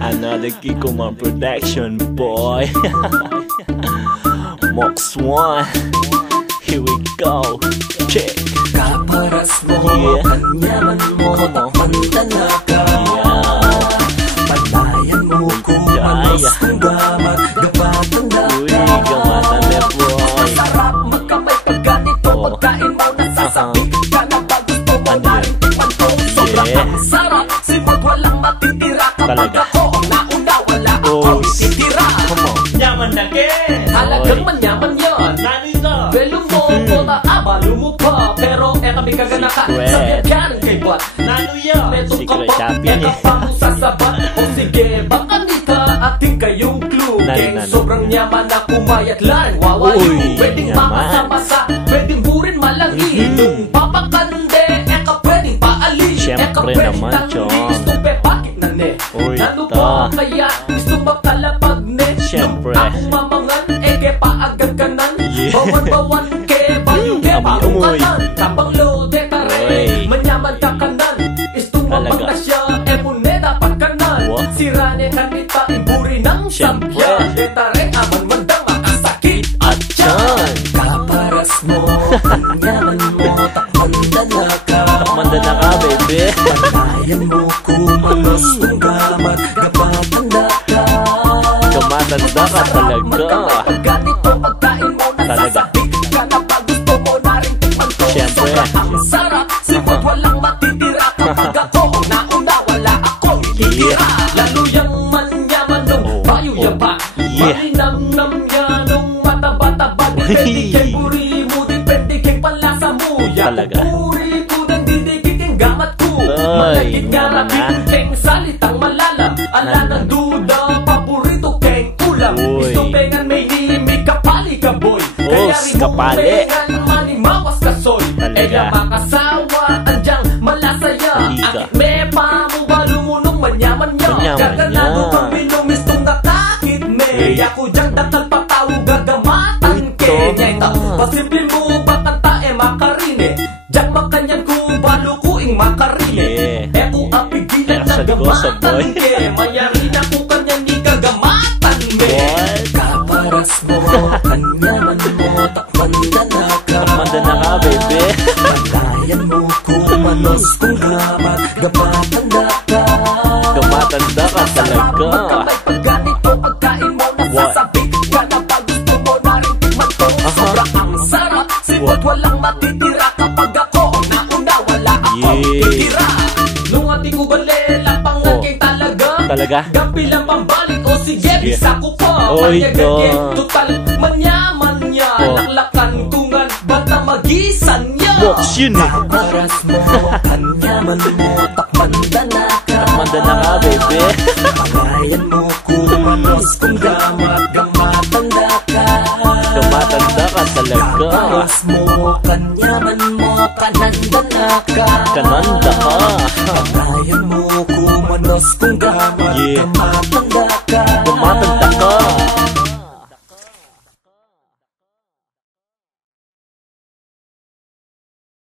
Another Kikoman production, boy. Mox One. Here we go. Check. Kaparas mo, kanyaman mo, takmantana ka. Patayan mo kung manos kung gamat, gapatanda ka. Masarap magkamay pag ganito, pagkain mo nasasabik ka na ba gusto mo na rin tikman ko. Sobrang ang sarap, simag walang matitira kapag ako ang nauna, wala akong ititira. Yaman na kin, talagang manyaman yan. Belong mo, bola, abalo mo pa. Pero kami kagana ka, sabihan ka ng kay Bat. nanuya, Meto ka pa, eka pa mo sasabat. O sige, baka nita ating kayong clue. Keng sobrang yaman na kumayat lang, wawayo. Pwedeng mamasa-masa, pwedeng burin malangin. Papakanunde, eka pwedeng paalis. Eka pwedeng tanungin, gusto pe bakit na ne. Nano ba kaya, gusto makalapag ne. Nung akong mamangan, eke paagad kanan. Bawan-bawan ke, bayo ke, paukanan. Kapang lode tare, manyaman ka kanan. Istong mamang na siya, epuneda pagkanan. Sirane kanita, iburi ng sampya. De tare, aman mandang makasakit at tiyan. Kaparas mo, kanyaman mo, takmandana ka. Takmandana ka, baby. Patayan mo, kumanos kung gamat, gapatanda ka. Gamatanda ka talaga. Pag ganito, pagkain mo nasasabik ka na ba gusto mo na rin tikman ko. Sobrang ang sarap, simot walang matitira. Kapag ako ang nauna, wala akong ititira. Lalo yung manyaman nung bayo yan pa. Malinam-nam yan nung mataba-taba. Depende kay buri mo, depende kay palasa mo. Buri ko nang didikit yung gamat ko. Malagit nga rapid keng salitang malalam. Ala ng duda, paborito keng ulam. Gusto pengan may himig kapali ka boy. Kaya rin mo pengan manimawas ka soy. Ega makasawa, andyang malasaya. Akit me pa mo balo mo nung manyaman niya. Gaganado kang minumistong nakakit me. Ako dyang dakal pataw gagamatan ke. Nyayta, pasimple mo bakanta e makarine. Dyang makanyan ko balo ko ing makarine. Eko apigilan na gamatan ke. Mayarin ako kanyan ni kagamatan me. Kaparas mo, kanyaman mo, takmandana ka. Takmandana ka, baby. Patayan mo kumanos kung gamat, gapatanda ka. Gamatanda ka talaga. Magkamay pag ganito, pagkain mo nasasabik ka na ba gusto mo na rin tikman ko. Sobrang ang sarap, simot walang matitira. Kapag ako ang nauna, wala akong ititira. Nung ating ubale, lapang naging talaga. Gampi lang pambalik o sige, bisa ko pa. Manyagagin, total manyaman niya. Laklakan tungan, bata magisan niya. Kaparas mo, kanyaman mo, takmandana ka. Takmandana ka, baby. Pagayan mo kumanos kung gamat, gamatanda ka. Gamatanda ka talaga. Kaparas mo, kanyaman mo, kanandana ka. Kananda ka. Pagayan mo kumanos kung gamat, gamatanda ka. Gamatanda